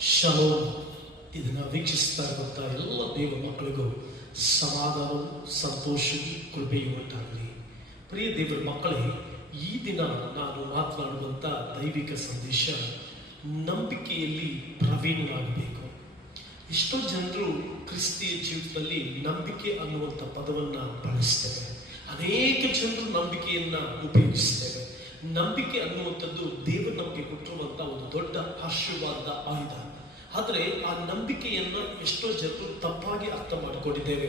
Shalom. ಇದನ್ನು ವೀಕ್ಷಿಸ್ತಾ ಇರುವಂಥ ಎಲ್ಲ ದೇವ ಮಕ್ಕಳಿಗೂ ಸಮಾಧಾನ ಸಂತೋಷವೂ, ಕೃಪೆಯೂ ಉಂಟಾಗಲಿ. ಪ್ರಿಯ ದೇವರ ಮಕ್ಕಳೇ, ಈ ದಿನ ನಾನು ಮಾತನಾಡುವಂಥ ದೈವಿಕ ಸಂದೇಶ ನಂಬಿಕೆಯಲ್ಲಿ ಪ್ರವೀಣರಾಗಬೇಕು. ಎಷ್ಟೋ ಜನರು ಕ್ರಿಸ್ತಿಯ ಜೀವಿತದಲ್ಲಿ ನಂಬಿಕೆ ಅನ್ನುವಂಥ ಪದವನ್ನ ಬಳಸ್ತೇವೆ. ಅನೇಕ ಜನರು ನಂಬಿಕೆಯನ್ನ ಉಪಯೋಗಿಸ್ತೇವೆ. ನಂಬಿಕೆ ಅನ್ನುವಂಥದ್ದು ದೇವರು ನಮಗೆ ಕೊಟ್ಟಿರುವಂತ ಒಂದು ದೊಡ್ಡ ಆಶೀರ್ವಾದದ ಆಯುಧ. ಆದರೆ ಆ ನಂಬಿಕೆಯನ್ನ ಎಷ್ಟೋ ಜನರು ತಪ್ಪಾಗಿ ಅರ್ಥ ಮಾಡಿಕೊಂಡಿದ್ದೇವೆ.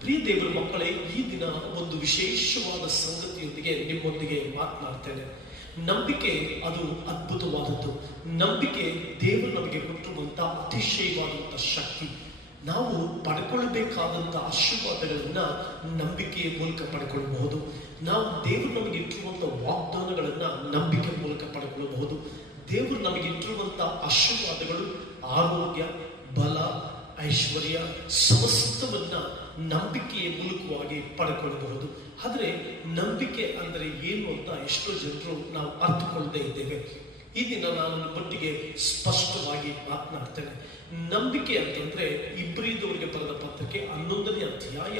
ಪ್ರಿಯ ದೇವರ ಮಕ್ಕಳೇ, ಈ ದಿನ ಒಂದು ವಿಶೇಷವಾದ ಸಂಗತಿಯೊಂದಿಗೆ ನಿಮ್ಮೊಂದಿಗೆ ಮಾತನಾಡ್ತೇನೆ. ನಂಬಿಕೆ ಅದು ಅದ್ಭುತವಾದದ್ದು. ನಂಬಿಕೆ ದೇವರು ನಮಗೆ ಕೊಟ್ಟಿರುವಂತ ಅತಿಶಯವಾದಂಥ ಶಕ್ತಿ. ನಾವು ಪಡ್ಕೊಳ್ಬೇಕಾದಂಥ ಆಶೀರ್ವಾದಗಳನ್ನ ನಂಬಿಕೆಯ ಮೂಲಕ ಪಡ್ಕೊಳ್ಬಹುದು. ನಾವು ದೇವರು ನಮಗೆ ಇಟ್ಟಿರುವಂತ ವಾಗ್ದಾನಗಳನ್ನ ನಂಬಿಕೆ ಮೂಲಕ ಪಡ್ಕೊಳ್ಬಹುದು ದೇವರು ನಮಗೆ ಇಟ್ಟಿರುವಂತ ಆಶೀರ್ವಾದಗಳು ಆರೋಗ್ಯ ಬಲ ಐಶ್ವರ್ಯ ಸಮಸ್ತವನ್ನ ನಂಬಿಕೆಯ ಮೂಲಕವಾಗಿ ಪಡ್ಕೊಳ್ಬಹುದು. ಆದರೆ ನಂಬಿಕೆ ಅಂದರೆ ಏನು ಅಂತ ಎಷ್ಟೋ ಜನರು ನಾವು ಅರ್ಥಕೊಳ್ಳದೇ ಇದ್ದೇವೆ. ಈ ದಿನ ನಾನು ಒಟ್ಟಿಗೆ ಸ್ಪಷ್ಟವಾಗಿ ಮಾತನಾಡ್ತೇನೆ. ನಂಬಿಕೆ ಅಂತಂದ್ರೆ ಇಬ್ಬರಿದವರಿಗೆ ಬರೆದ ಪತ್ರಕ್ಕೆ ಹನ್ನೊಂದನೇ ಅಧ್ಯಾಯ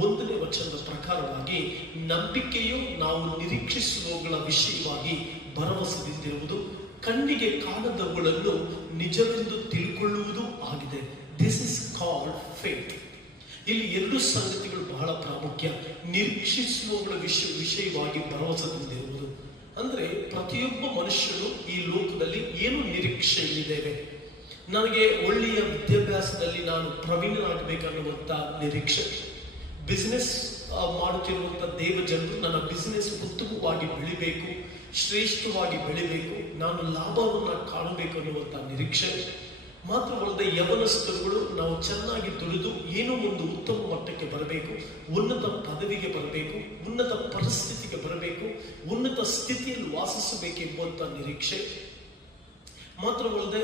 ಒಂದನೇ ವಚನದ ಪ್ರಕಾರವಾಗಿ ನಂಬಿಕೆಯು ನಾವು ನಿರೀಕ್ಷಿಸುವವುಗಳ ವಿಷಯವಾಗಿ ಭರವಸೆದಿಂದಿರುವುದು ಕಣ್ಣಿಗೆ ಕಾಣದವುಗಳನ್ನು ನಿಜವೆಂದು ತಿಳ್ಕೊಳ್ಳುವುದು ಆಗಿದೆ. ದಿಸ್ ಇಸ್ ಕಾಲ್ಡ್ ಫೇಟ್ ಇಲ್ಲಿ ಎರಡು ಸಂಗತಿಗಳು ಬಹಳ ಪ್ರಾಮುಖ್ಯ. ನಿರೀಕ್ಷಿಸುವವರ ವಿಷಯ ವಿಷಯವಾಗಿ ಭರವಸೆದಿಂದಿರುವುದು ಅಂದ್ರೆ ಪ್ರತಿಯೊಬ್ಬ ಮನುಷ್ಯನು ಈ ಲೋಕದಲ್ಲಿ ಏನು ನಿರೀಕ್ಷೆ ಇಲ್ಲಿದ್ದೇವೆ ನನಗೆ ಒಳ್ಳೆಯ ವಿದ್ಯಾಭ್ಯಾಸದಲ್ಲಿ ನಾನು ಪ್ರವೀಣನಾಗಬೇಕನ್ನುವಂಥ ನಿರೀಕ್ಷೆ. ಬಿಸ್ನೆಸ್ ಮಾಡುತ್ತಿರುವಂಥ ದೇವ ಜನರು ನನ್ನ ಬಿಸ್ನೆಸ್ ಉತ್ತಮವಾಗಿ ಬೆಳಿಬೇಕು, ಶ್ರೇಷ್ಠವಾಗಿ ಬೆಳಿಬೇಕು, ನಾನು ಲಾಭವನ್ನು ಕಾಣಬೇಕು ಅನ್ನುವಂಥ ನಿರೀಕ್ಷೆ. ಮಾತ್ರವಲ್ಲದೆ ಯವನಸ್ಥರುಗಳು ನಾವು ಚೆನ್ನಾಗಿ ದುಡಿದು ಏನೋ ಒಂದು ಉತ್ತಮ ಮಟ್ಟಕ್ಕೆ ಬರಬೇಕು, ಉನ್ನತ ಪದವಿಗೆ ಬರಬೇಕು, ಉನ್ನತ ಪರಿಸ್ಥಿತಿಗೆ ಬರಬೇಕು, ಉನ್ನತ ಸ್ಥಿತಿಯಲ್ಲಿ ವಾಸಿಸಬೇಕೆಂಬಂತ ನಿರೀಕ್ಷೆ. ಮಾತ್ರವಲ್ಲದೆ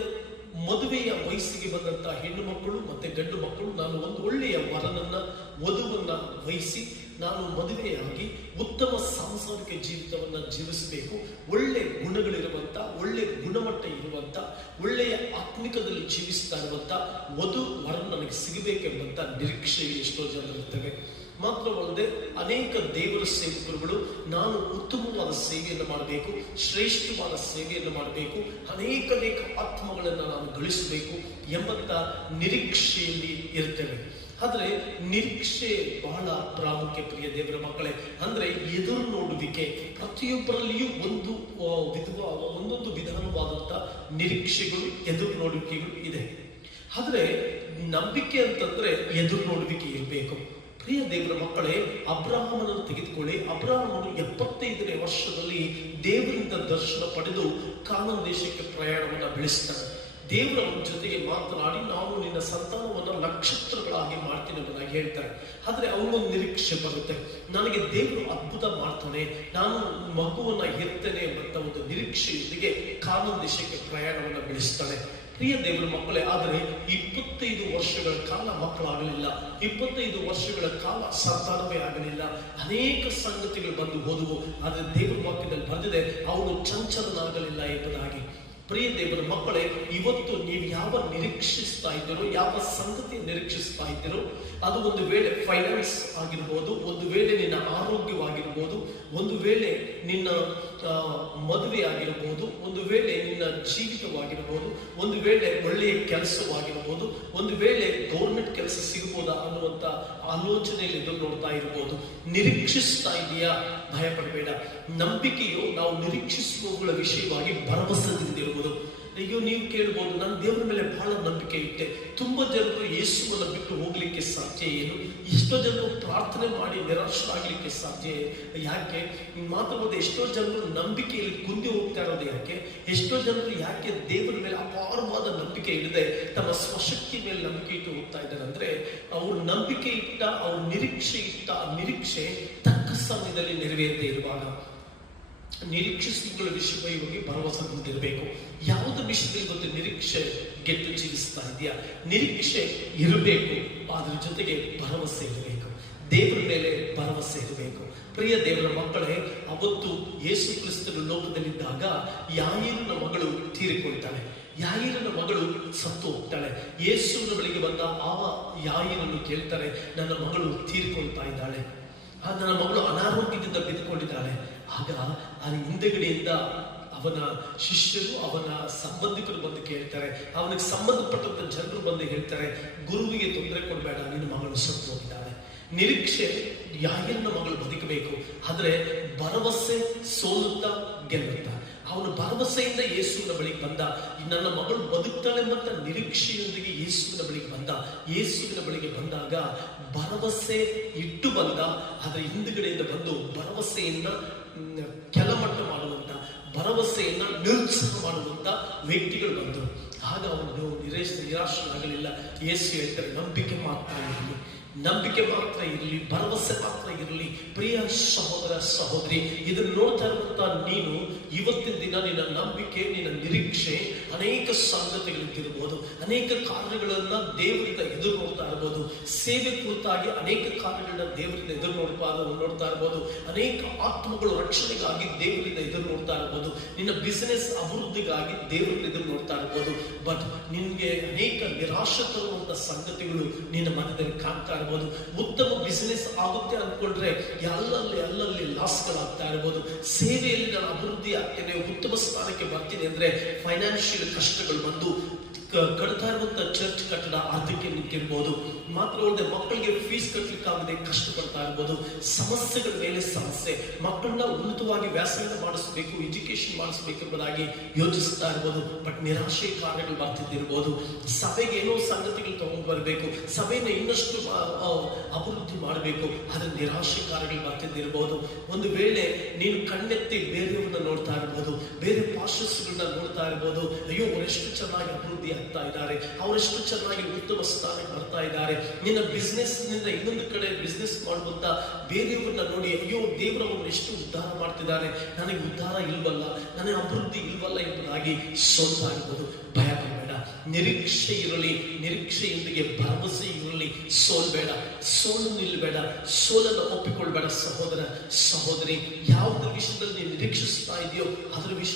ಮದುವೆಯ ವಯಸ್ಸಿಗೆ ಬಂದಂತಹ ಹೆಣ್ಣು ಮಕ್ಕಳು ಮತ್ತೆ ಗಂಡು ಮಕ್ಕಳು, ನಾನು ಒಂದು ಒಳ್ಳೆಯ ವರನನ್ನ ವಧುವನ್ನ ವಹಿಸಿ ನಾನು ಮದುವೆಯಾಗಿ ಉತ್ತಮ ಸಾಂಸಾರಿಕ ಜೀವಿತವನ್ನು ಜೀವಿಸಬೇಕು. ಒಳ್ಳೆ ಗುಣಗಳಿರುವಂಥ ಒಳ್ಳೆ ಗುಣಮಟ್ಟ ಇರುವಂತ, ಒಳ್ಳೆಯ ಆತ್ಮಿಕದಲ್ಲಿ ಜೀವಿಸ್ತಾ ಇರುವಂಥ ವಧು ವರ ನನಗೆ ಸಿಗಬೇಕೆಂಬಂಥ ನಿರೀಕ್ಷೆ ಎಷ್ಟೋ ಜನರಿರ್ತವೆ. ಮಾತ್ರವಲ್ಲದೆ ಅನೇಕ ದೇವರ ಸೇವಕರುಗಳು ನಾನು ಉತ್ತಮವಾದ ಸೇವೆಯನ್ನು ಮಾಡಬೇಕು, ಶ್ರೇಷ್ಠವಾದ ಸೇವೆಯನ್ನು ಮಾಡಬೇಕು ಅನೇಕ ಅನೇಕ ಆತ್ಮಗಳನ್ನು ನಾನು ಗಳಿಸಬೇಕು ಎಂಬಂಥ ನಿರೀಕ್ಷೆಯಲ್ಲಿ ಇರ್ತೇವೆ. ಆದ್ರೆ ನಿರೀಕ್ಷೆ ಬಹಳ ಪ್ರಾಮುಖ್ಯ ಪ್ರಿಯ ದೇವರ ಮಕ್ಕಳೇ. ಅಂದ್ರೆ ಎದುರು ನೋಡುವಿಕೆ, ಪ್ರತಿಯೊಬ್ಬರಲ್ಲಿಯೂ ಒಂದು ವಿಧವಾದ ವಿಧವ, ಒಂದೊಂದು ವಿಧಾನವಾದಂತ ನಿರೀಕ್ಷೆಗಳು, ಎದುರು ನೋಡುವಿಕೆಗಳು ಇದೆ. ಆದರೆ ನಂಬಿಕೆ ಅಂತಂದ್ರೆ ಎದುರು ನೋಡುವಿಕೆ ಇರಬೇಕು. ಪ್ರಿಯ ದೇವರ ಮಕ್ಕಳೇ, ಅಬ್ರಾಹ್ಮನನ್ನು ತೆಗೆದುಕೊಳ್ಳಿ. ಅಬ್ರಾಹ್ಮನು ಎಪ್ಪತ್ತೈದನೇ ವರ್ಷದಲ್ಲಿ ದೇವರಿಂದ ದರ್ಶನ ಪಡೆದು ಕಾನೂನು ದೇಶಕ್ಕೆ ಪ್ರಯಾಣವನ್ನು ಬೆಳೆಸ್ತಾನೆ. ದೇವರ ಜೊತೆಗೆ ಮಾತನಾಡಿ ನಾವು ನಿನ್ನ ಸಂತಾನವನ್ನು ನಕ್ಷತ್ರಗಳಾಗಿ ಮಾಡ್ತೀನಿ ಅನ್ನೋದಾಗಿ ಹೇಳ್ತಾರೆ. ಆದರೆ ಅವನೊಂದು ನಿರೀಕ್ಷೆ ಬರುತ್ತೆ. ನನಗೆ ದೇವರು ಅದ್ಭುತ ಮಾಡ್ತಾನೆ, ನಾನು ಮಗುವನ್ನ ಎತ್ತೇನೆ ಎಂಬಂತ ಒಂದು ನಿರೀಕ್ಷೆಯೊಂದಿಗೆ ಕಾನೂನು ದೇಶಕ್ಕೆ ಪ್ರಯಾಣವನ್ನು ಬೆಳೆಸ್ತಾನೆ. ಪ್ರಿಯ ದೇವರ ಮಕ್ಕಳೇ, ಆದರೆ ಇಪ್ಪತ್ತೈದು ವರ್ಷಗಳ ಕಾಲ ಮಕ್ಕಳಾಗಲಿಲ್ಲ. ಇಪ್ಪತ್ತೈದು ವರ್ಷಗಳ ಕಾಲ ಸಂತಾನವೇ ಆಗಲಿಲ್ಲ. ಅನೇಕ ಸಂಗತಿಗಳು ಬಂದು ಹೋದವು. ಆದರೆ ದೇವರ ವಾಕ್ಯದಲ್ಲಿ ಬಂದಿದೆ ಅವನು ಚಂಚಲನಾಗಲಿಲ್ಲ ಎಂಬುದಾಗಿ. ಪ್ರಿಯ ದೇವರ ಮಕ್ಕಳೇ, ಇವತ್ತು ನೀವು ಯಾವ ನಿರೀಕ್ಷಿಸ್ತಾ ಇದ್ದೀರೋ, ಯಾವ ಸಂಗತಿ ನಿರೀಕ್ಷಿಸ್ತಾ ಇದ್ದೀರೋ, ಅದು ಒಂದು ವೇಳೆ ಫೈನಾನ್ಸ್ ಆಗಿರ್ಬೋದು, ಒಂದು ವೇಳೆ ನಿನ್ನ ಆರೋಗ್ಯವಾಗಿರ್ಬೋದು ಒಂದು ವೇಳೆ ನಿನ್ನ ಮದುವೆ ಆಗಿರ್ಬೋದು, ಒಂದು ವೇಳೆ ನಿನ್ನ ಜೀವಿತವಾಗಿರ್ಬೋದು ಒಂದು ವೇಳೆ ಒಳ್ಳೆಯ ಕೆಲಸವಾಗಿರ್ಬೋದು ಒಂದು ವೇಳೆ ಗೌರ್ಮೆಂಟ್ ಕೆಲಸ ಸಿಗ್ಬೋದಾ ಅನ್ನುವಂಥ ಆಲೋಚನೆಯಲ್ಲಿ ಎದುರು ನೋಡ್ತಾ ಇರ್ಬೋದು. ನಿರೀಕ್ಷಿಸ್ತಾ ಇದೆಯಾ? ಭಯ ಪಡಬೇಡ ನಂಬಿಕೆಯು ನಾವು ನಿರೀಕ್ಷಿಸುವವುಗಳ ವಿಷಯವಾಗಿ ಭರವಸೆದಿಂದಿರುವುದು ಅಯ್ಯೋ, ನೀವು ಕೇಳ್ಬೋದು ನನ್ನ ದೇವರ ಮೇಲೆ ಬಹಳ ನಂಬಿಕೆ ಇಟ್ಟೆ. ತುಂಬಾ ಜನರು ಯೇಸುವನ್ನು ಬಿಟ್ಟು ಹೋಗ್ಲಿಕ್ಕೆ ಸಾಧ್ಯ ಏನು? ಎಷ್ಟೋ ಜನರು ಪ್ರಾರ್ಥನೆ ಮಾಡಿ ನಿರಾಶರಾಗ್ಲಿಕ್ಕೆ ಸಾಧ್ಯ ಯಾಕೆ? ಮಾತ್ರವಲ್ಲದೆ ಎಷ್ಟೋ ಜನರು ನಂಬಿಕೆಯಲ್ಲಿ ಕುಂದಿ ಹೋಗ್ತಾ ಇರೋದು ಯಾಕೆ? ಎಷ್ಟೋ ಜನರು ಯಾಕೆ ದೇವರ ಮೇಲೆ ಅಪಾರವಾದ ನಂಬಿಕೆ ಇಡದೆ ತಮ್ಮ ಸ್ವಶಕ್ತಿ ಮೇಲೆ ನಂಬಿಕೆ ಇಟ್ಟು ಹೋಗ್ತಾ ಇದ್ದಾರೆ ಅಂದ್ರೆ, ಅವ್ರ ನಂಬಿಕೆ ಇಟ್ಟ, ಅವ್ರ ನಿರೀಕ್ಷೆ ಇಟ್ಟ ನಿರೀಕ್ಷೆ ತಕ್ಕ ಸಮಯದಲ್ಲಿ ನೆರವೇರದೆ ಇರುವಾಗ ನಿರೀಕ್ಷಿಸುಗಳ ವಿಷಯವಾಗಿ ಹೋಗಿ ಭರವಸೆ ಹೊಂದಿರಬೇಕು. ಯಾವುದು ವಿಷಯದಲ್ಲಿ ಗೊತ್ತು ನಿರೀಕ್ಷೆ ಗೆದ್ದು ಜೀವಿಸ್ತಾ ಇದೆಯಾ? ನಿರೀಕ್ಷೆ ಇರಬೇಕು ಅದ್ರ ಜೊತೆಗೆ ಭರವಸೆ ಇರಬೇಕು. ದೇವರ ಮೇಲೆ ಭರವಸೆ ಇರಬೇಕು. ಪ್ರಿಯ ದೇವರ ಮಕ್ಕಳೇ, ಅವತ್ತು ಯೇಸು ಕ್ರಿಸ್ತನ ಲೋಕದಲ್ಲಿದ್ದಾಗ ಯಾಯಿರನ ಮಗಳು ತೀರಿಕೊಳ್ತಾಳೆ. ಯಾಯಿರನ ಮಗಳು ಸತ್ತು ಹೋಗ್ತಾಳೆ ಯೇಸುವಿನ ಬಳಿಗೆ ಬಂದ ಆ ಯಾಯಿರನ್ನು ಕೇಳ್ತಾರೆ, ನನ್ನ ಮಗಳು ತೀರಿಕೊಳ್ತಾ ಇದ್ದಾಳೆ. ನನ್ನ ಮಗಳು ಅನಾರೋಗ್ಯದಿಂದ ಬಿದ್ದುಕೊಂಡಿದ್ದಾಳೆ. ಆಗ ಆ ಹಿಂದೆಗಡೆಯಿಂದ ಅವನ ಶಿಷ್ಯರು, ಅವನ ಸಂಬಂಧಿಕರು ಬಂದು ಕೇಳ್ತಾರೆ. ಅವನಿಗೆ ಸಂಬಂಧಪಟ್ಟಂತ ಜನರು ಬಂದು ಹೇಳ್ತಾರೆ, ಗುರುವಿಗೆ ತೊಂದರೆ ಕೊಡಬೇಡ, ನಿನ್ನ ಮಗಳು ಸತ್ತು ಹೋಗಿದ್ದಾಳೆ. ನಿರೀಕ್ಷೆ ಯಾಯನ್ನ ಮಗಳು ಬದುಕಬೇಕು. ಆದರೆ ಭರವಸೆ ಸೋಲುತ್ತಾ ಗೆಲ್ಲುತ್ತಾ. ಅವನು ಭರವಸೆಯಿಂದ ಯೇಸುವಿನ ಬಳಿಗೆ ಬಂದ. ನನ್ನ ಮಗಳು ಬದುಕ್ತಾಳೆ ಮತ್ತು ನಿರೀಕ್ಷೆಯೊಂದಿಗೆ ಯೇಸುವಿನ ಬಳಿಗೆ ಬಂದ. ಯೇಸುವಿನ ಬಳಿಗೆ ಬಂದಾಗ ಭರವಸೆ ಇಟ್ಟು ಬಂದ. ಅದರ ಹಿಂದುಗಡೆಯಿಂದ ಬಂದು ಭರವಸೆಯನ್ನ ಕೆಲಮಟ್ಟ ಮಾಡುವಂತ, ಭರವಸೆಯನ್ನ ನಿರುತ್ಸಾಹ ಮಾಡುವಂತ ವ್ಯಕ್ತಿಗಳು ಬಂದರು. ಆಗ ಅವನು ನಿರೇಶ ನಿರಾಶನಾಗಲಿಲ್ಲ ಯೇಸು ಹೇಳ್ತಾರೆ ನಂಬಿಕೆ ಮಾತ್ರ ನಂಬಿಕೆ ಮಾತ್ರ ಇರಲಿ, ಭರವಸೆ ಮಾತ್ರ ಇರಲಿ. ಪ್ರಿಯ ಸಹೋದರ, ಸಹೋದರಿ, ಇದನ್ನು ನೋಡ್ತಾ ಇರುವಂತ ನೀನು ಇವತ್ತಿನ ದಿನ ನಿನ್ನ ನಂಬಿಕೆ, ನಿನ್ನ ನಿರೀಕ್ಷೆ ಅನೇಕ ಸಂಗತಿಗಳಿಗಿರ್ಬೋದು ಅನೇಕ ಕಾರ್ಯಗಳನ್ನ ದೇವರಿಂದ ಎದುರು ನೋಡ್ತಾ ಇರ್ಬೋದು. ಸೇವೆ ಕುರಿತಾಗಿ ಅನೇಕ ಕಾರ್ಯಗಳನ್ನ ದೇವರಿಂದ ಎದುರು ನೋಡ್ತಾ ನೋಡ್ತಾ ಇರ್ಬೋದು. ಅನೇಕ ಆತ್ಮಗಳು ರಕ್ಷಣೆಗಾಗಿ ದೇವರಿಂದ ಎದುರು ನೋಡ್ತಾ ಇರ್ಬೋದು. ನಿನ್ನ ಬಿಸಿನೆಸ್ ಅಭಿವೃದ್ಧಿಗಾಗಿ ದೇವರಿಂದ ಎದುರು ನೋಡ್ತಾ ಇರ್ಬೋದು. ಬಟ್ ನಿನ್ಗೆ ಅನೇಕ ನಿರಾಶೆ ತರುವಂತ ಸಂಗತಿಗಳು ನಿನ್ನ ಮನದಲ್ಲಿ ಕಾಣ್ತಾ ಇರ್ಬೋದು. ಉತ್ತಮ ಬಿಸಿನೆಸ್ ಆಗುತ್ತೆ ಅಂದ್ಕೊಂಡ್ರೆ ಎಲ್ಲಲ್ಲಿ ಅಲ್ಲಲ್ಲಿ ಲಾಸ್ಗಳಾಗ್ತಾ ಇರ್ಬೋದು. ಸೇವೆಯಲ್ಲಿ ನಾನು ಅಭಿವೃದ್ಧಿ ಆಗ್ತೇನೆ ಉತ್ತಮ ಸ್ಥಾನಕ್ಕೆ ಬರ್ತೀನಿ ಅಂದ್ರೆ ಫೈನಾನ್ಷಿಯಲ್ ಕಷ್ಟಗಳು ಬಂದು ಕಟ್ತಾ ಇರುವಂತ ಚರ್ಚ್ ಕಟ್ಟಡ ಅರ್ಧಕ್ಕೆ ನಿಂತಿರ್ಬೋದು ಮಾತ್ರ ಅಲ್ಲದೆ ಮಕ್ಕಳಿಗೆ ಫೀಸ್ ಕಟ್ಟಲಿಕ್ಕಾಗದೆ ಕಷ್ಟಪಡ್ತಾ ಇರ್ಬೋದು. ಸಮಸ್ಯೆಗಳ ಮೇಲೆ ಸಮಸ್ಯೆ. ಮಕ್ಕಳನ್ನ ಉನ್ನತವಾಗಿ ವ್ಯಾಸಂಗ ಮಾಡಿಸ್ಬೇಕು ಎಜುಕೇಶನ್ ಮಾಡಿಸ್ಬೇಕು ಎಂಬುದಾಗಿ ಯೋಚಿಸ್ತಾ ಇರ್ಬೋದು. ಬಟ್ ನಿರಾಶೆ ಕಾರ್ಯಗಳು ಬರ್ತಿದ್ದಿರ್ಬೋದು. ಸಭೆಗೆ ಏನೋ ಸಂಗತಿಗಳು ತಗೊಂಡು ಬರಬೇಕು. ಸಭೆಯನ್ನು ಇನ್ನಷ್ಟು ಅಭಿವೃದ್ಧಿ ಮಾಡಬೇಕು. ಆದ್ರೆ ನಿರಾಶೆ ಕಾರ್ಯಗಳು ಬರ್ತಿದ್ದಿರ್ಬೋದು. ಒಂದು ವೇಳೆ ನೀನು ಕಣ್ಣೆತ್ತಿ ಬೇರೆಯವ್ರನ್ನ ನೋಡ್ತಾ ಇರ್ಬೋದು. ಬೇರೆ ಪಾಶಸ್ಗಳನ್ನ ನೋಡ್ತಾ ಇರ್ಬೋದು. ಅಯ್ಯೋ, ಅವರೆಷ್ಟು ಚೆನ್ನಾಗಿ ಅಭಿವೃದ್ಧಿ ಆಗ್ತಾ ಇದ್ದಾರೆ. ಅವರೆಷ್ಟು ಚೆನ್ನಾಗಿ ಉತ್ತಮ ಸ್ಥಾನಕ್ಕೆ ಬರ್ತಾ ಇದ್ದಾರೆ. ನಿನ್ನ ಬಿಸ್ನೆಸ್ನಿಂದ ಇನ್ನೊಂದು ಕಡೆ ಬಿಸ್ನೆಸ್ ಮಾಡುವಂತ ಬೇರೆಯವರನ್ನ ನೋಡಿ, ಅಯ್ಯೋ ಅವರು ಎಷ್ಟು ಉದ್ಧಾರ ಮಾಡ್ತಿದ್ದಾರೆ. ನನಗೆ ಉದ್ಧಾರ ಇಲ್ವಲ್ಲ, ನನಗೆ ಅಭಿವೃದ್ಧಿ ಇಲ್ವಲ್ಲ ಎಂಬುದಾಗಿ ಇರ್ಬೋದು ಭಯ ಪಡಬೇಡ. ನಿರೀಕ್ಷೆ ಇರಲಿ, ನಿರೀಕ್ಷೆಯೊಂದಿಗೆ ಭರವಸೆ ಇರಲಿ. ಸೋಲ್ಬೇಡ ಸೋಲು ನಿಲ್ಬೇಡ. ಸೋಲನ್ನು ಒಪ್ಪಿಕೊಳ್ಬೇಡ, ಸಹೋದರ, ಸಹೋದರಿ. ಯಾವುದ್ರ ವಿಷಯದಲ್ಲಿ ನಿರೀಕ್ಷಿಸ್ತಾ ಇದೆಯೋ, ಅದರ ವಿಷಯ